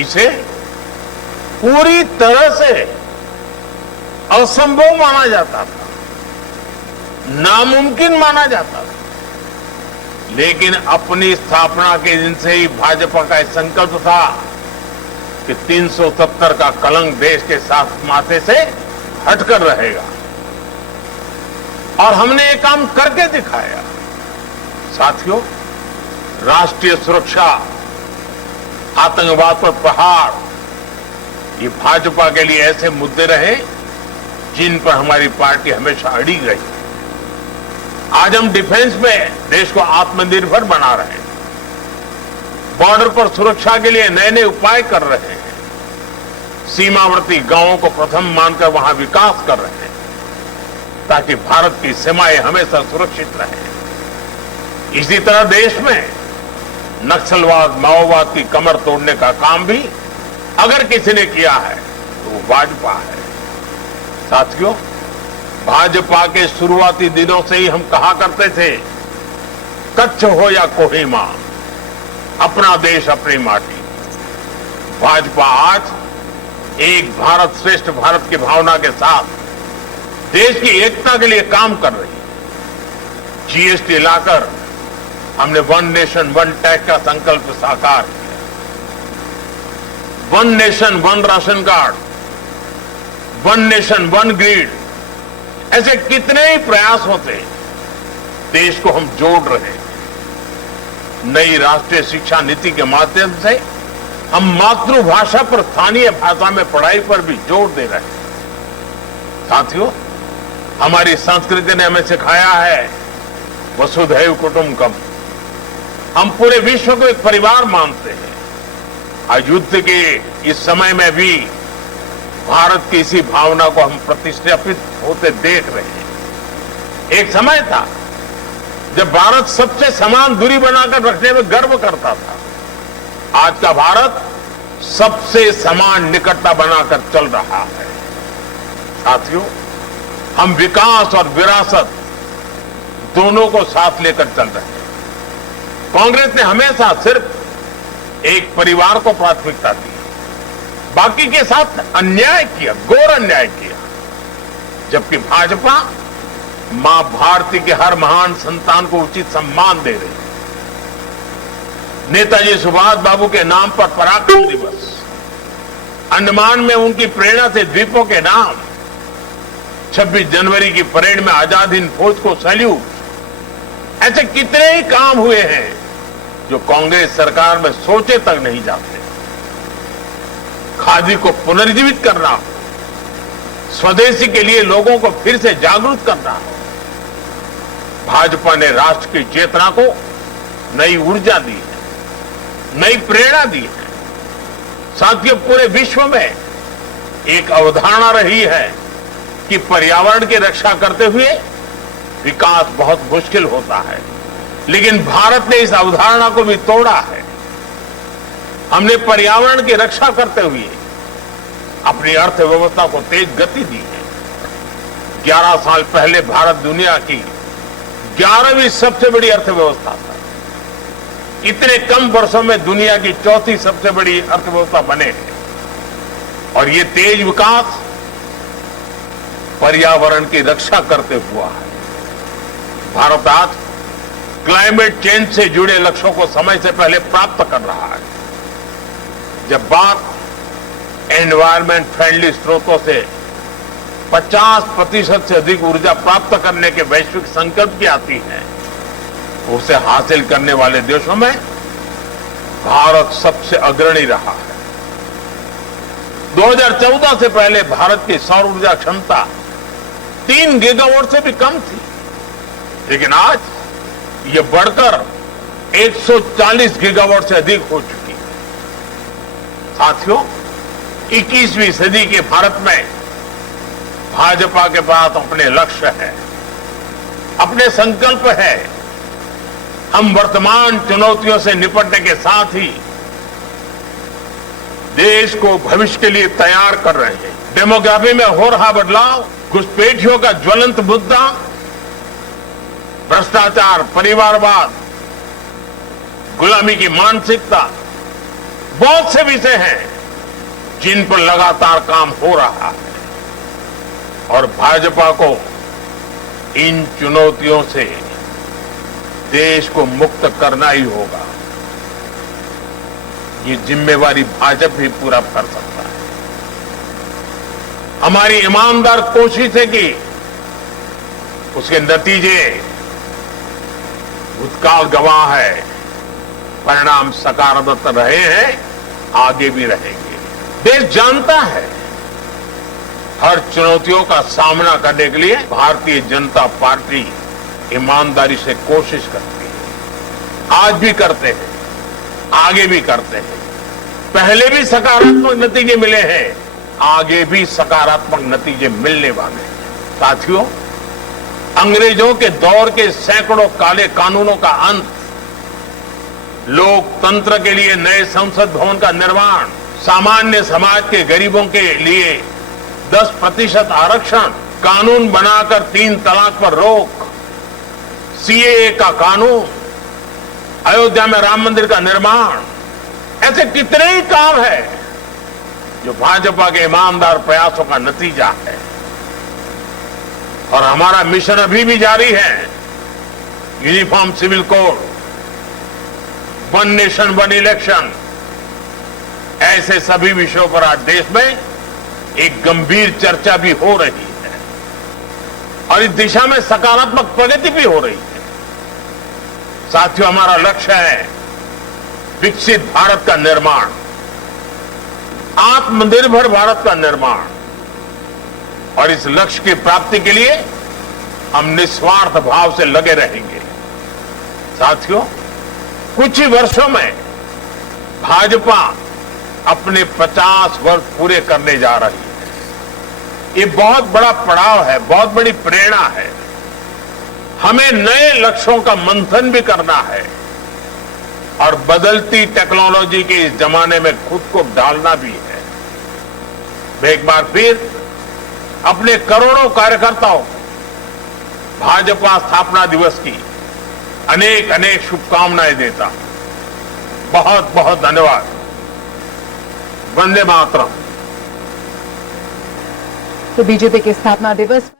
इसे पूरी तरह से असंभव माना जाता था, नामुमकिन माना जाता था। लेकिन अपनी स्थापना के दिन से ही भाजपा का एक संकल्प था कि 370 का कलंक देश के साथ माथे से हटकर रहेगा, और हमने ये काम करके दिखाया। साथियों, राष्ट्रीय सुरक्षा, आतंकवाद पर प्रहार, ये भाजपा के लिए ऐसे मुद्दे रहे जिन पर हमारी पार्टी हमेशा अड़ी रही। आज हम डिफेंस में देश को आत्मनिर्भर बना रहे हैं, बॉर्डर पर सुरक्षा के लिए नए नए उपाय कर रहे हैं, सीमावर्ती गांवों को प्रथम मानकर वहां विकास कर रहे हैं ताकि भारत की सीमाएं हमेशा सुरक्षित रहें। इसी तरह देश में नक्सलवाद, माओवाद की कमर तोड़ने का काम भी अगर किसी ने किया है तो वो भाजपा है। साथियों, भाजपा के शुरुआती दिनों से ही हम कहा करते थे, कच्छ हो या कोहिमा, अपना देश अपनी माटी। भाजपा आज एक भारत श्रेष्ठ भारत की भावना के साथ देश की एकता के लिए काम कर रही है। जीएसटी लाकर हमने वन नेशन वन टैक्स का संकल्प साकार किया। One nation one ration card, one nation one grid, ऐसे कितने ही प्रयास होते देश को हम जोड़ रहे हैं। नई राष्ट्रीय शिक्षा नीति के माध्यम से हम मातृभाषा पर स्थानीय भाषा में पढ़ाई पर भी जोर दे रहे हैं। साथियों, हमारी संस्कृति ने हमें सिखाया है वसुधैव कुटुंबकम। हम पूरे विश्व को एक परिवार मानते हैं। आज युद्ध के इस समय में भी भारत की इसी भावना को हम प्रतिष्ठापित होते देख रहे हैं। एक समय था जब भारत सबसे समान दूरी बनाकर रखने में गर्व करता था। आज का भारत सबसे समान निकटता बनाकर चल रहा है। साथियों, हम विकास और विरासत दोनों को साथ लेकर चल रहे हैं। कांग्रेस ने हमेशा सिर्फ एक परिवार को प्राथमिकता दी, बाकी के साथ अन्याय किया, घोर अन्याय किया। जबकि भाजपा मां भारती के हर महान संतान को उचित सम्मान दे रही है। नेताजी सुभाष बाबू के नाम पर पराक्रम दिवस, अंडमान में उनकी प्रेरणा से द्वीपों के नाम, 26 जनवरी की परेड में आजाद हिंद फौज को सैल्यूट, ऐसे कितने ही काम हुए हैं जो कांग्रेस सरकार में सोचे तक नहीं जाते। खादी को पुनर्जीवित करना, स्वदेशी के लिए लोगों को फिर से जागरूक करना, भाजपा ने राष्ट्र की चेतना को नई ऊर्जा दी है, नई प्रेरणा दी है। साथियों, पूरे विश्व में एक अवधारणा रही है कि पर्यावरण की रक्षा करते हुए विकास बहुत मुश्किल होता है, लेकिन भारत ने इस अवधारणा को भी तोड़ा है। हमने पर्यावरण की रक्षा करते हुए अपनी अर्थव्यवस्था को तेज गति दी है। 11 साल पहले भारत दुनिया की 11वीं सबसे बड़ी अर्थव्यवस्था था। इतने कम वर्षों में दुनिया की 4थी सबसे बड़ी अर्थव्यवस्था बने हैं। और ये तेज विकास पर्यावरण की रक्षा करते हुआ है। भारत आज क्लाइमेट चेंज से जुड़े लक्ष्यों को समय से पहले प्राप्त कर रहा है। जब बात एनवायरमेंट फ्रेंडली स्रोतों से 50% से अधिक ऊर्जा प्राप्त करने के वैश्विक संकल्प की आती है, उसे हासिल करने वाले देशों में भारत सबसे अग्रणी रहा है। 2014 से पहले भारत की सौर ऊर्जा क्षमता 3 गीगावाट से भी कम थी, लेकिन आज ये बढ़कर 140 गीगावाट से अधिक हो चुकी है। साथियों, 21वीं सदी के भारत में भाजपा के पास अपने लक्ष्य है, अपने संकल्प है। हम वर्तमान चुनौतियों से निपटने के साथ ही देश को भविष्य के लिए तैयार कर रहे हैं। डेमोग्राफी में हो रहा बदलाव, घुसपैठियों का ज्वलंत मुद्दा, भ्रष्टाचार, परिवारवाद, गुलामी की मानसिकता, बहुत से विषय हैं जिन पर लगातार काम हो रहा है और भाजपा को इन चुनौतियों से देश को मुक्त करना ही होगा। ये जिम्मेवारी भाजपा ही पूरा कर सकता है। हमारी ईमानदार कोशिश है कि उसके नतीजे भूतकाल गवाह है, परिणाम सकारात्मक रहे हैं, आगे भी रहेंगे। देश जानता है हर चुनौतियों का सामना करने के लिए भारतीय जनता पार्टी ईमानदारी से कोशिश करती है। आज भी करते हैं, आगे भी करते हैं। पहले भी सकारात्मक नतीजे मिले हैं, आगे भी सकारात्मक नतीजे मिलने वाले हैं। साथियों, अंग्रेजों के दौर के सैकड़ों काले कानूनों का अंत, लोकतंत्र के लिए नए संसद भवन का निर्माण, सामान्य समाज के गरीबों के लिए 10% आरक्षण, कानून बनाकर 3 तलाक पर रोक, सीएए का कानून, अयोध्या में राम मंदिर का निर्माण, ऐसे कितने ही काम है जो भाजपा के ईमानदार प्रयासों का नतीजा है। और हमारा मिशन अभी भी जारी है। Uniform civil code, one nation one election, ऐसे सभी विषयों पर आज देश में एक गंभीर चर्चा भी हो रही है और इस दिशा में सकारात्मक प्रगति भी हो रही है। साथियों, हमारा लक्ष्य है विकसित भारत का निर्माण, आत्मनिर्भर भारत का निर्माण, और इस लक्ष्य की प्राप्ति के लिए हम निस्वार्थ भाव से लगे रहेंगे। साथियों, कुछ ही वर्षों में भाजपा अपने 50 वर्ष पूरे करने जा रही है। ये बहुत बड़ा पड़ाव है, बहुत बड़ी प्रेरणा है। हमें नए लक्ष्यों का मंथन भी करना है और बदलती टेक्नोलॉजी के इस जमाने में खुद को डालना भी है। मैं एक बार फिर अपने करोड़ों कार्यकर्ताओं को भाजपा स्थापना दिवस की अनेक अनेक शुभकामनाएं देता हूं। बहुत बहुत धन्यवाद। वंदे मातरम। तो बीजेपी के स्थापना दिवस